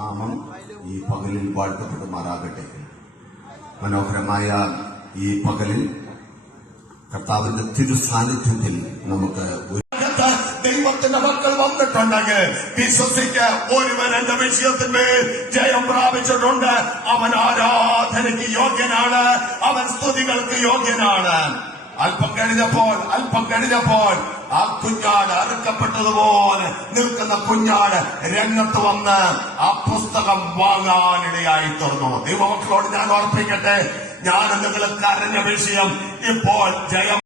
നാമം ഈ പകലിൽ വാഴ്ത്തപ്പെടുമാറാകട്ടെ. മനോഹരമായ ഈ പകലിൽ കർത്താവിന്റെ തിരുസാന്നിധ്യത്തിൽ നമുക്ക് ദൈവത്തിന്റെ മക്കൾ വന്നിട്ടുണ്ടെങ്കിൽ വിശ്വസിക്ക്, ഒരുവൻ എന്റെ വിഷയത്തിന്മേൽ ജയം പ്രാപിച്ചിട്ടുണ്ട്. അവൻ ആരാധനയ്ക്ക് യോഗ്യനാണ്, അവൻ സ്തുതികൾക്ക് യോഗ്യനാണ്. അല്പം കഴിഞ്ഞപ്പോൾ ആ കുഞ്ഞാട് അറുക്കപ്പെട്ടതുപോലെ നിൽക്കുന്ന കുഞ്ഞാട് രംഗത്ത് വന്ന് ആ പുസ്തകം വാങ്ങാനിടയായി തുറന്നു. ദൈവമക്കളോട് ഞാൻ ഓർപ്പിക്കട്ടെ, ഞാൻ നിങ്ങൾ കരഞ്ഞ വിഷയം ഇപ്പോൾ ജയം